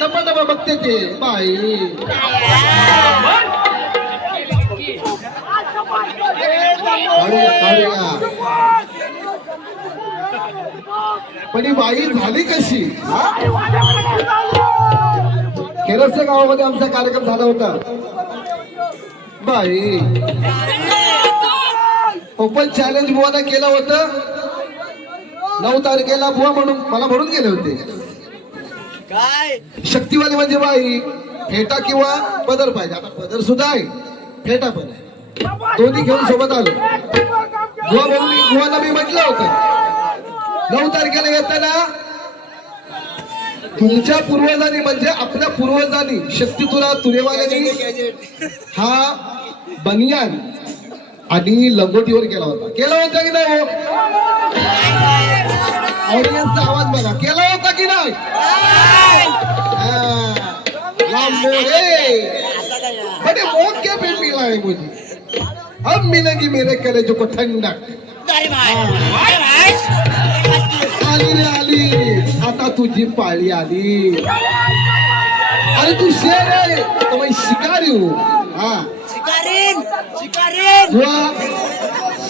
टप्पा टप्पा बघते ते. बाई. काढूया, काढूया. पण ही बाई झाली कशी? केरसच्या गावामध्ये आमचा कार्यक्रम झाला होता. बाई. ओपन चॅलेंज बुवाना केलं होतं. नऊ तारखेला बुवा म्हणून मला म्हणून गेले होते. काय? शक्तिवाली म्हणजे बाई फेटा किंवा पदर पाहिजे. आता पदर सुद्धा आहे. फेटा पण आहे. दोन्ही घेऊन सोबत आलो. बुवा म्हणून मी बुवाला मी म्हटलं होतं. नऊ तारखेला येताना तुमच्या पूर्वजांनी म्हणजे आपल्या पूर्वजांनी शक्ती तुला तुरेवाल्यांनी हा बनियान आणि लंगोटीवर केला होता. केला होता की नाही हो? ऑडियन्सचा आवाज बघा. केला होता की नाही? हाँ, लांबोरे बड़े मौके पे मिला है मुझे. अब मिलेगी मेरे कलेजों को ठंडक. आली रे आली. आता तुझी पाळी आली. अरे तू शेर आहे. शिकारी हूँ. हा.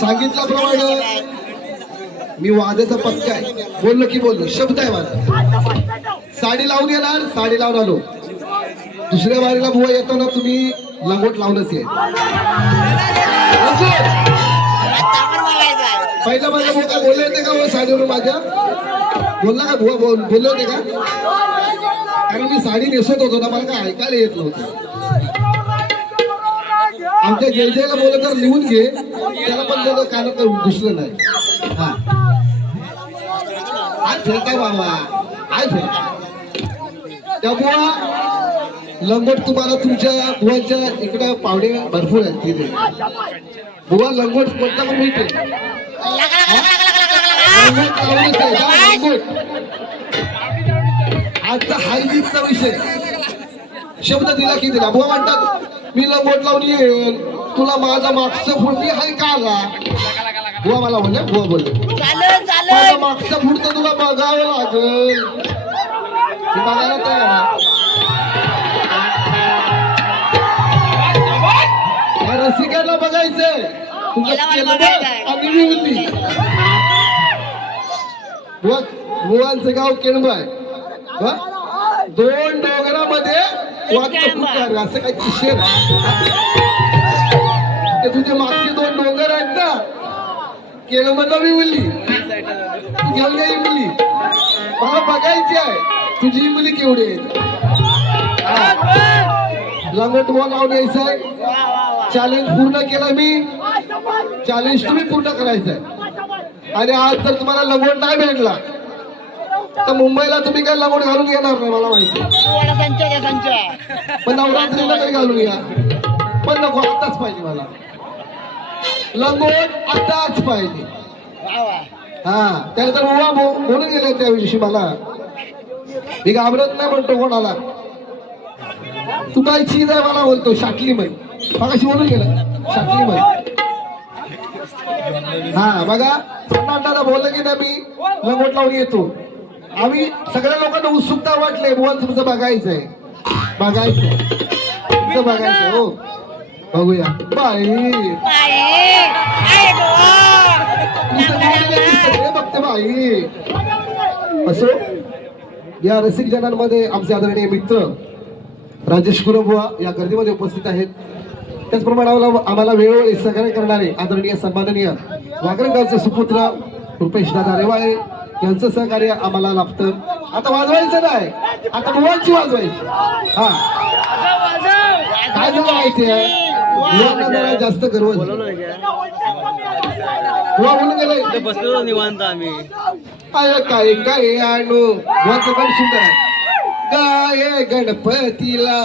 सांगितल्याप्रमाणे मी वाद्याचा पक्का आहे. बोललो की बोललो शब्द आहे माझा. साडी लावून येणार साडी लावून आलो. दुसऱ्या बारीला बुवा येताना तुम्ही लंगोट लावूनच ये! पहिला माझ्या बुवा काय बोलले होते का हो साडीवरून माझ्या? बोलला का बुवा बोल. बोलले होते का? कारण मी साडी नेसत होतो ना मला काय ऐकायला येत नव्हतं. आमच्या जयजयला बोलत तर लिहून घे. त्याला पण त्याचं कानात घुसलं नाही. हा. आज फिरताय बाबा. आज फिरता. तेव्हा लंगोट तुम्हाला तुमच्या बुवाच्या इकडे पावडे भरपूर आहेत तिथे. बुवा लंगोट कोणता पण मिळते लंगोट लावूनच आहे, जा, लंगोट. आजचा हायजीनचा विषय. शब्द दिला की दिला. बुवा म्हणतात मी लंगोट लावून येईल तुला माझा मागचं फुडणी हाय का आला? बुवा मला बोलले बुवा बोलले. चालेल माझा मागचं पुढचं तुला बघावं लागेल. बघायला तयार रसिकांना बघायचंय. तुमच्या. आणि मी बुवांचं गाव केणबा आहे? दोन डोंगरामध्ये केळंबा. पुकार असं काही शेर ते तुझे मागचे दोन डोंगर आहेत ना? केळंबा मी बोलली घेऊन ये मुली मला बघायची आहे. तुझी मुली केवढी आहे लंगोट बॉल लावून यायचं आहे चॅलेंज पूर्ण केलं मी. चॅलेंज तुम्ही पूर्ण करायचं आहे आणि आज जर तुम्हाला लंगोट नाही भेटला तर मुंबईला तुम्ही काय लंगोट घालून येणार नाही मला माहिती. पण नवरात्रीला काही घालून या. पण नको आताच पाहिजे मला. लंगोट आताच पाहिजे. हा त्यानंतर उभा बो- बोलून गेले त्या दिवशी मला. मी घाबरत नाही म्हणतो कोणाला. तू काय चीज आहे मला बोलतो शाटली म्हण मगाशी बोलून गेलं शाटली म्हण हा बघा सन्नाटाला बोललं की ना मी? लंगोट लावून येतो. आम्ही सगळ्या लोकांना उत्सुकता वाटले बोल तुमचं बघायचंय. बघायचंय. तुमचं बघायचंय हो. बघूया. बाई. बघते बाई असो या रसिक जनांमध्ये आमचे आदरणीय मित्र राजेश कुरबुवा या गर्दीमध्ये उपस्थित आहेत. त्याचप्रमाणे आम्हाला आम्हाला वेळोवेळी सहकार्य करणारे आदरणीय सन्माननीय वागरगावचे सुपुत्र रुपेश दादा रेवाळे यांचं सहकार्य आम्हाला लाभतं. आता वाजवायचं नाही. आता बुवांची वाजवायची. हा. काय झालं माहिती आहे जास्त गर्व बोलून गेले. बसलो निवांत आम्ही. आय काय काय आणू? बुवाचं पण सुंदर आहे. गाय गणपतीला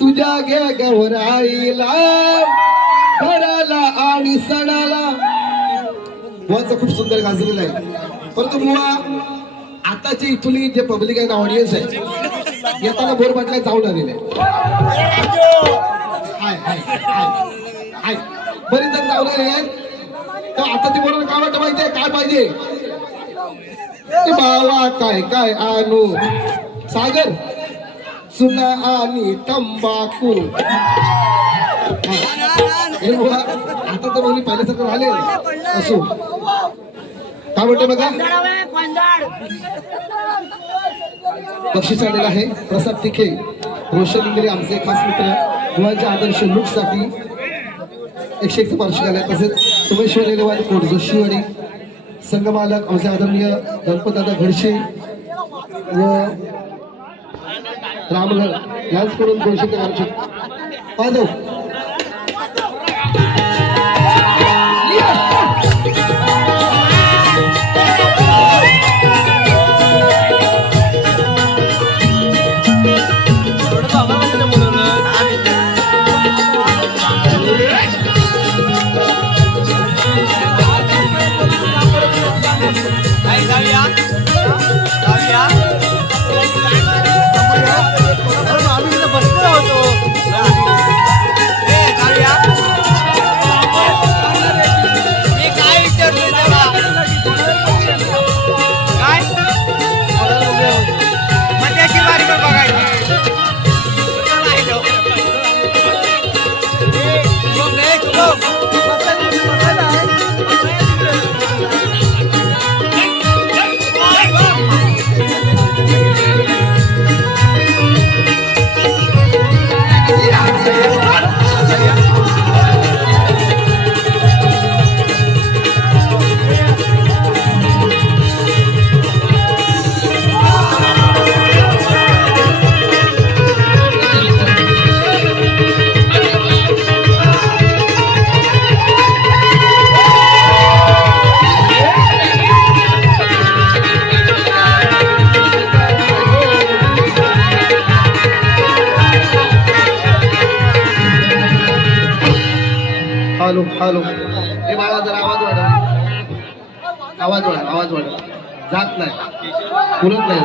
तुझ्या गे गौराईला घराला आणि सणाला. मुळाचं खूप सुंदर गाजलेलं आहे. परंतु मुळा आताची इथली जे पब्लिक आहे ना ऑडियन्स आहे येताना बोर बाटल्या जाऊन आलेले हाय हाय बरेच जण जाऊन आलेले आहेत. तर आता ते बोलायला काय वाटतं माहितीये? काय पाहिजे? बावा काय काय आणू? सागर चुना आणि तंबाखू. हे बघा आता तर मुली पहिल्यासारखं झाले असो. काय म्हणते बघा? बक्षीस आलेलं आहे प्रसाद तिखे. रोशन इंगरे आमचे खास मित्र. मुलांच्या आदर्श लुकसाठी एकशे एकशे वार्षिक आले तसेच सोमेश्वर रेलेवाडी कोट जोशीवाडी संघमालक आमचे आदरणीय गणपतदादा घडशे व रामगड यांचकडून दोनशे ते वार्षिक हॅलो. हे बाळा जरा आवाज वाढव. आवाज वाढा आवाज वाढा. जात नाही. पुरत नाही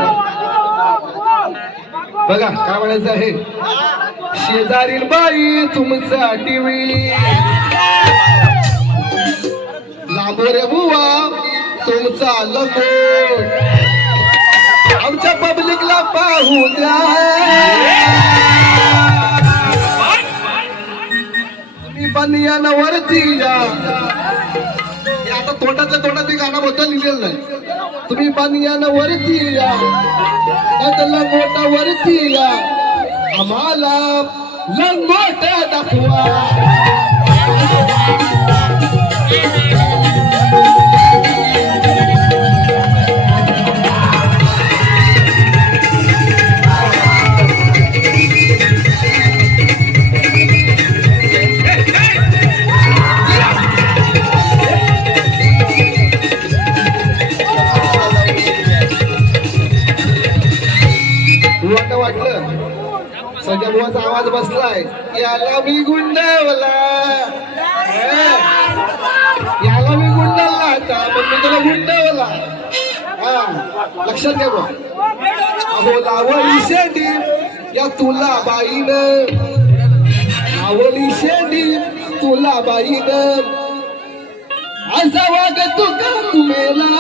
बघा काय म्हणायचं आहे? शेजारील बाई तुमचा टीव्ही लांबोरे बुवा तुमचा लंगोट आमच्या पब्लिकला पाहू द्या. बनियान वरती या. आता तोंडातल्या तोंडात मी गाणं बद्दल लिहिलेलं नाही. तुम्ही बनियान वरती या. त्यात लंगोटा वरती या. आम्हाला लंगोट दाखवा. लक्षात घ्या अहो लावली शेंडी या तुला बाईन लावली शेंडी तुला बाईन असा वाग तू का तुम्हाला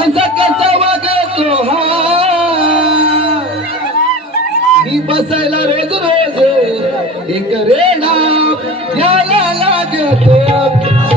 असा कसा वागतो हा मी बसायला रोज रोज एक रेणा याला लागतो.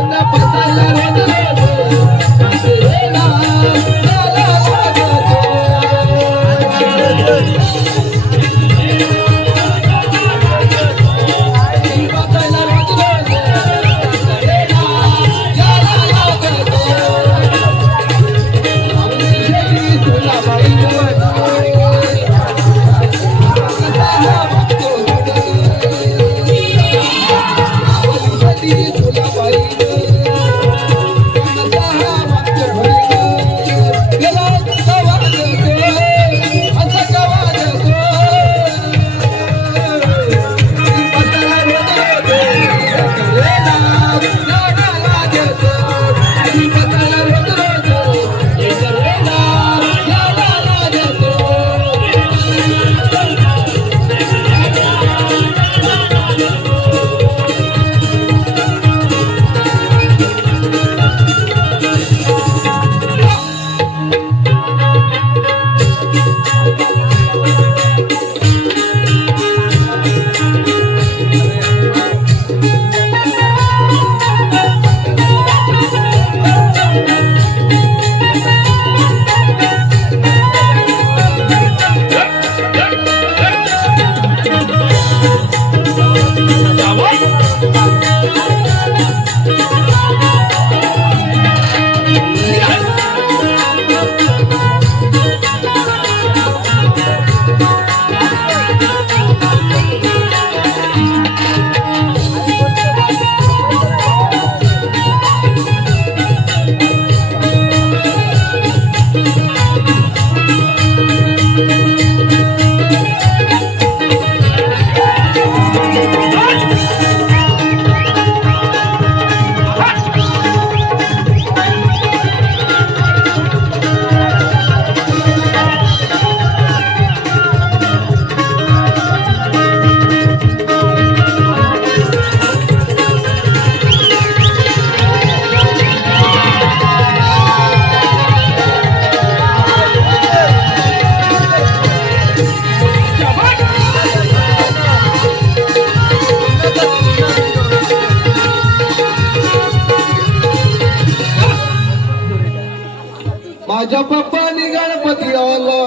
माझ्या पप्पानी गणपती आणला.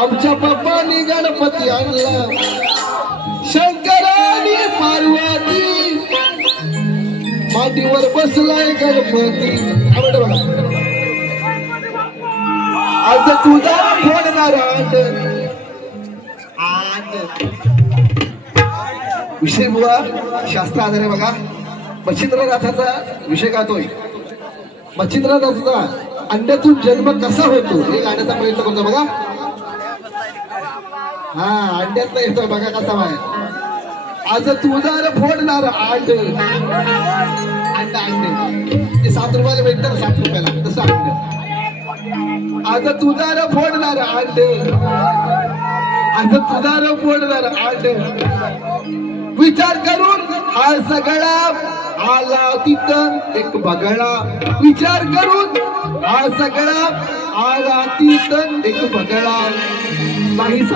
आमच्या पप्पानी गणपती आणला. शंकरानी पार्वती मातीवर बसलाय गणपती. आज तुझा फोडणार विषय बुवा शास्त्र आधारे बघा. मच्छिंद्रनाथाचा विषय गातोय. मच्छिंद्रनाथाचा अंड्यातून जन्म कसा होतो? हे गाण्याचा प्रयत्न करतो बघा. हा अंड्यातला येतोय बघा कसा बाहेर आज तुझा फोडणार आठ अंड अंड. ते सात रुपयाला भेटतं ना सात रुपयाला. तसं अंड. आज तुझा फोडणार अंड आज तुझा र फोडणार अंड विचार करून हा सगळा आला तिथं एक बगळा. विचार करून हा सगळा आला तिथं एक बगळा नाही